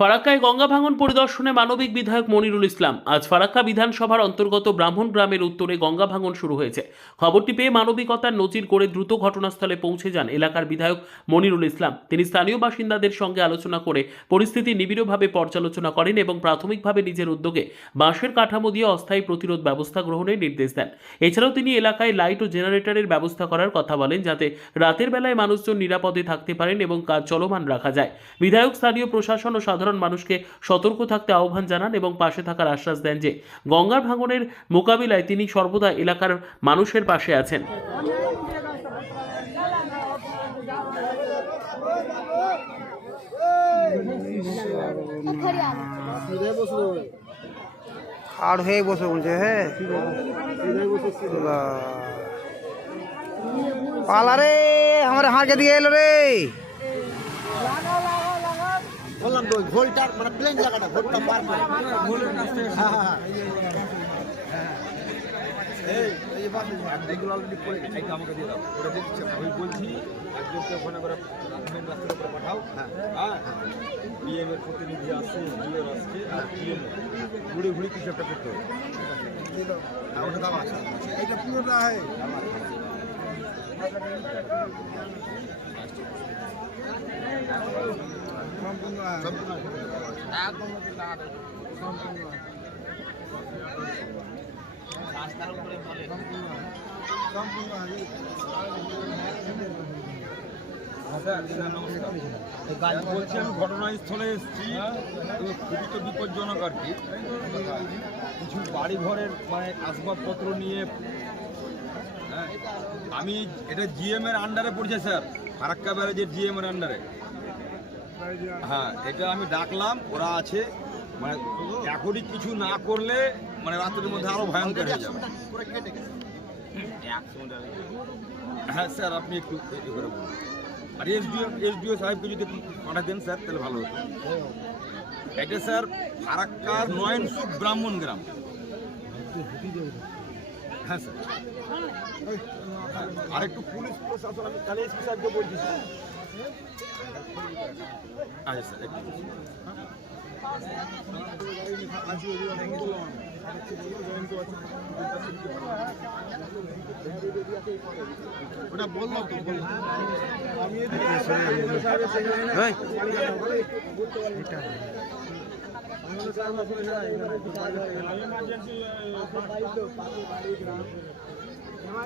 ফারাক্কায় গঙ্গা ভাঙন পরিদর্শনে মানবিক বিধায়ক মনিরুল ইসলাম। আজ ফারাক্কা বিধানসভার অন্তর্গত ব্রাহ্মণ গ্রামের উত্তরে গঙ্গা ভাঙন শুরু হয়েছে। খবরটি পেয়ে মানবিকতার নজির করে দ্রুত ঘটনাস্থলে পৌঁছে যান এলাকার বিধায়ক মনিরুল ইসলাম। তিনি স্থানীয় বাসিন্দাদের সঙ্গে আলোচনা করে পরিস্থিতি নিবিড়ভাবে পর্যালোচনা করেন এবং প্রাথমিকভাবে নিজের উদ্যোগে বাঁশের কাঠামো দিয়ে অস্থায়ী প্রতিরোধ ব্যবস্থা গ্রহণের নির্দেশ দেন। এছাড়াও তিনি এলাকায় লাইট ও জেনারেটরের ব্যবস্থা করার কথা বলেন, যাতে রাতের বেলায় মানুষজন নিরাপদে থাকতে পারেন এবং কাজ চলমান রাখা যায়। বিধায়ক স্থানীয় প্রশাসন ও সাধারণ মানুষকে সতর্ক থাকতে আহ্বান জানান এবং পাশে থাকার আশ্বাস দেন যে গঙ্গার ভাঙনের মোকাবিলায় তিনি সর্বদা এলাকার মানুষের পাশে আছেন। আর হয়ে বসে বলছে হ্যাঁ পালা রে আমার হাঁকে দিয়ে এলো রে। বললাম তো ঘোলটার মানে প্লেন জায়গাটা ঘোলটা পার করে ঘোলের কাছ থেকে এই বাসে এগুলো অলরেডি পড়ে গেছে। এটা আমাকে দিয়ে দাও, ওটা দিচ্ছি আমি বলছি একজনকে ওখানে করে মেন রাস্তার উপরে পাঠাও। হ্যাঁ ডিএম এর প্রতিনিধি আসছে, জিওর আসছে আর ডিএম ঘুরে ঘুরে কিছু একটা করতে হবে। ওটা দাও আছে এটা পুরোটা হয় বলছি আমি ঘটনাস্থলে এসেছি, খুবই তো বিপজ্জনক আর কি। কিছু বাড়ি ঘরের মানে আসবাবপত্র নিয়ে আমি এটা জিএম এর আন্ডারে পড়ছে স্যার, ফারাক্কা ব্যারেজের জিএম এর আন্ডারে। হ্যাঁ এটা আমি ডাকলাম, ওরা আছে, মানে এখনই কিছু না করলে মানে রাতের মধ্যে আরো ভয়ঙ্কর হয়ে যাবে। হ্যাঁ স্যার আপনি একটু করে বলুন, আর এসডিও সাহেবকে যদি পাঠা দেন স্যার তাহলে ভালো হতো। এটা স্যার ফারাক্কার নয়নসুখ ব্রাহ্মণ গ্রাম। হ্যাঁ স্যার, আর একটু পুলিশ প্রশাসন আমি কালে এসপি সাহেবকে বলছি স্যার। আচ্ছা স্যার একটু ওটা বললাম তো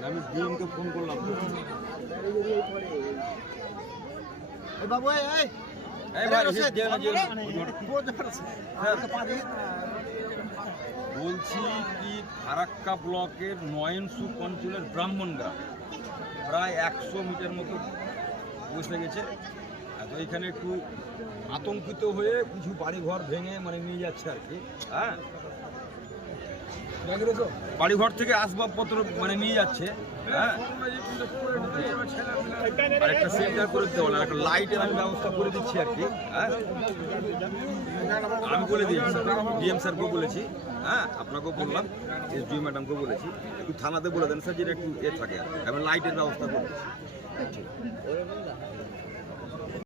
আমি ডিএমকে ফোন করলাম। বাবু বলছি কি ফারাক্কা ব্লকের নয়নসুখ অঞ্চলের ব্রাহ্মণ গ্রাম প্রায় 100 মিটার মতো বসে গেছে। তো এখানে একটু আতঙ্কিত হয়ে কিছু বাড়িঘর ভেঙে মানে নিয়ে যাচ্ছে আর কি। হ্যাঁ বাড়িঘর থেকে আসবাবপত্র মানে নিয়ে যাচ্ছে। হ্যাঁ আর একটা সেন্টার করে দিতে বলে, একটা লাইটের আমি ব্যবস্থা করে দিচ্ছি আর কি। হ্যাঁ আমি বলে দিয়েছি ডিএম স্যারকেও বলেছি, হ্যাঁ আপনাকেও বললাম, এসডিও ম্যাডামকেও বলেছি, একটু থানাতে বলে দেন স্যার যেটা একটু থাকে, আমি লাইটের ব্যবস্থা করে দিচ্ছি।